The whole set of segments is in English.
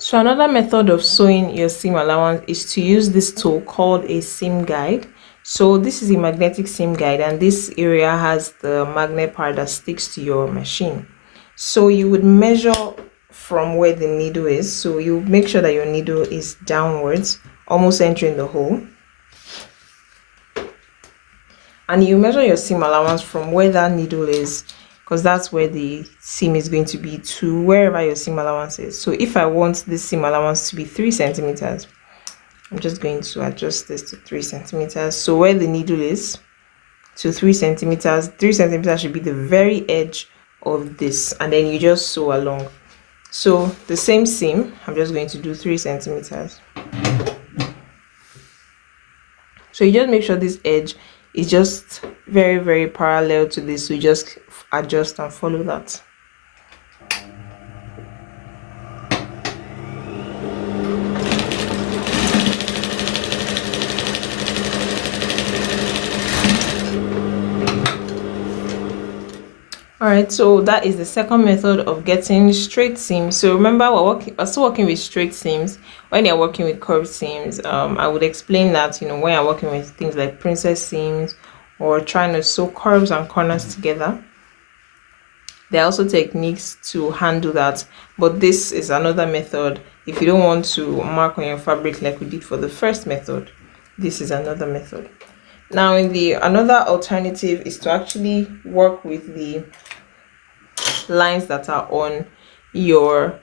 So another method of sewing your seam allowance is to use this tool called a seam guide. So this is a magnetic seam guide, and this area has the magnet part that sticks to your machine. So you would measure from where the needle is. So you make sure that your needle is downwards, almost entering the hole. And you measure your seam allowance from where that needle is, because that's where the seam is going to be, to wherever your seam allowance is. So if I want this seam allowance to be 3 centimeters, I'm just going to adjust this to 3 centimeters. So where the needle is to 3 centimeters, 3 centimeters should be the very edge of this, and then you just sew along. So the same seam, I'm just going to do 3 centimeters. So you just make sure this edge is just very parallel to this. So you just adjust and follow that. Alright, so that is the second method of getting straight seams. So remember, we're still working with straight seams. When you're working with curved seams, I would explain that, when you're working with things like princess seams or trying to sew curves and corners together, there are also techniques to handle that. But this is another method. If you don't want to mark on your fabric like we did for the first method, this is another method. Now, another alternative is to actually work with the lines that are on your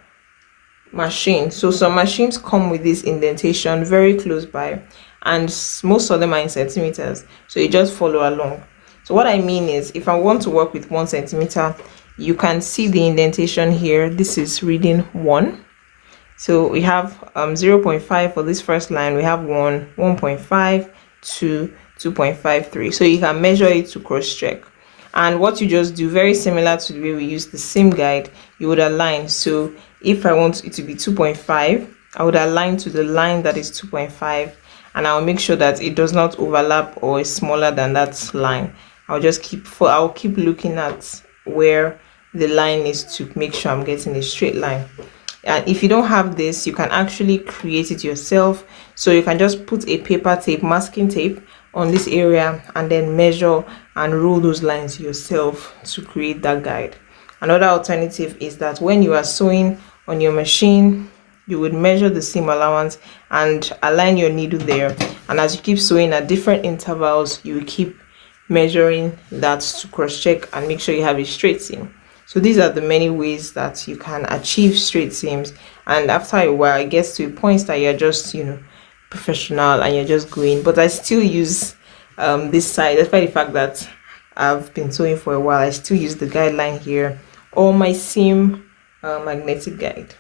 machine. So some machines come with this indentation very close by, and most of them are in centimeters, so you just follow along. So what I mean is, if I want to work with 1 centimeter, you can see the indentation here. This is reading 1. So we have 0.5 for this first line, we have 1, 1.5, 2, 2.53. So you can measure it to cross check. And what you just do, very similar to the way we use the seam guide, you would align. So if I want it to be 2.5, I would align to the line that is 2.5, and I'll make sure that it does not overlap or is smaller than that line. I'll keep looking at where the line is to make sure I'm getting a straight line. And if you don't have this, you can actually create it yourself. So you can just put a paper tape, masking tape, on this area and then measure and rule those lines yourself to create that guide. Another alternative is that when you are sewing on your machine, you would measure the seam allowance and align your needle there, and as you keep sewing at different intervals, you keep measuring that to cross check and make sure you have a straight seam. So these are the many ways that you can achieve straight seams, and after a while it gets to a point that you're just professional and you're just going. But I still use this side, despite the fact that I've been sewing for a while. I still use the guideline here or my seam magnetic guide.